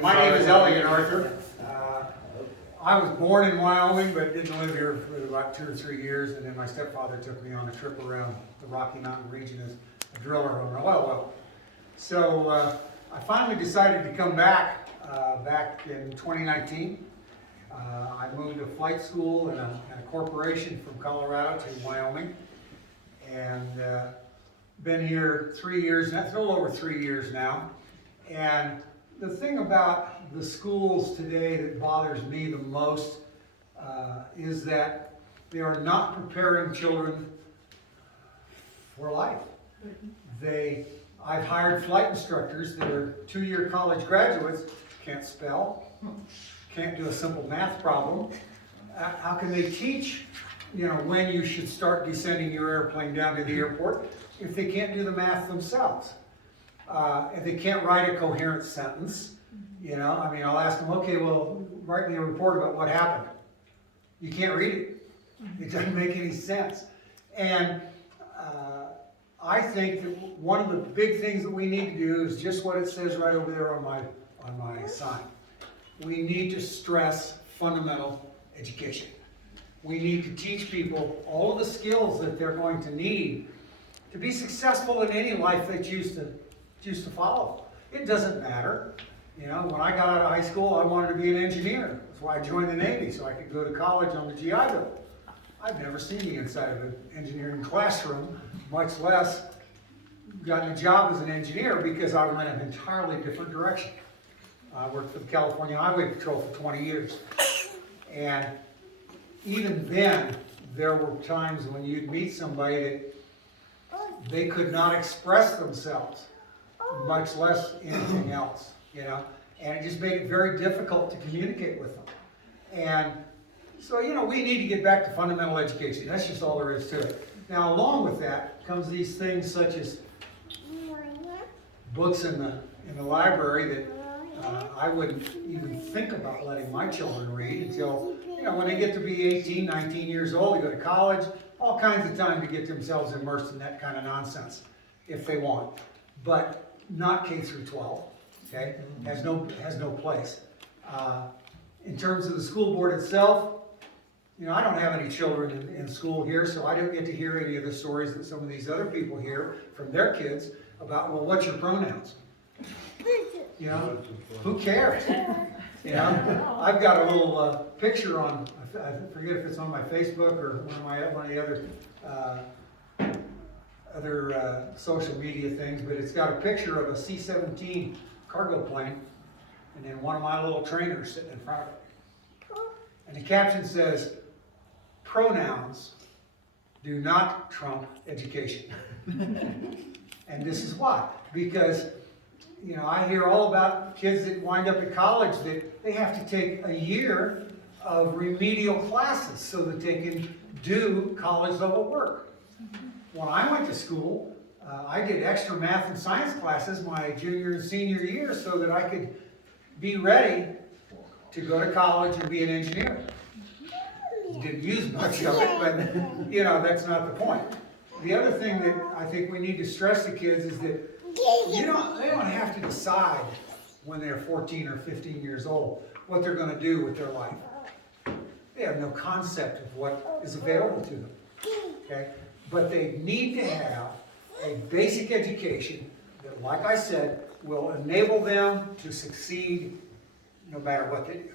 My name is Elliott Arthur. I was born in Wyoming, but didn't live here for about 2 or 3 years, and then my stepfather took me on a trip around the Rocky Mountain region as a driller on an oil well. So I finally decided to come back in 2019. I moved to flight school and a corporation from Colorado to Wyoming, and been here 3 years, a little over 3 years now. And the thing about the schools today that bothers me the most is that they are not preparing children for life. I've hired flight instructors that are 2-year college graduates, can't spell, can't do a simple math problem. How can they teach, when you should start descending your airplane down to the airport if they can't do the math themselves? If they can't write a coherent sentence, I'll ask them, okay, well, write me a report about what happened. You can't read it. It doesn't make any sense. And I think that one of the big things that we need to do is just what it says right over there on my sign. We need to stress fundamental education. We need to teach people all of the skills that they're going to need to be successful in any life they choose to follow. It doesn't matter. When I got out of high school, I wanted to be an engineer. That's why I joined the Navy, so I could go to college on the GI Bill. I've never seen the inside of an engineering classroom, much less gotten a job as an engineer, because I went in an entirely different direction. I worked for the California Highway Patrol for 20 years. And even then, there were times when you'd meet somebody that they could not express themselves, much less anything else, and it just made it very difficult to communicate with them. And so, we need to get back to fundamental education. That's just all there is to it. Now, along with that comes these things such as books in the library that I wouldn't even think about letting my children read until, when they get to be 18, 19 years old, they go to college, all kinds of time to get themselves immersed in that kind of nonsense, if they want. But not K through 12, okay? Has no place. In terms of the school board itself, I don't have any children in school here, so I don't get to hear any of the stories that some of these other people hear from their kids about, well, what's your pronouns? Who cares? I've got a little picture on, I forget if it's on my Facebook or one of the other social media things, but it's got a picture of a C-17 cargo plane, and then one of my little trainers sitting in front of it. And the caption says, "Pronouns do not trump education." And this is why. Because, I hear all about kids that wind up at college that they have to take a year of remedial classes so that they can do college level work. When I went to school, I did extra math and science classes my junior and senior year so that I could be ready to go to college and be an engineer. Didn't use much of it, but that's not the point. The other thing that I think we need to stress to kids is that they don't have to decide when they're 14 or 15 years old what they're going to do with their life. They have no concept of what is available to them. Okay? But they need to have a basic education that, like I said, will enable them to succeed no matter what they do.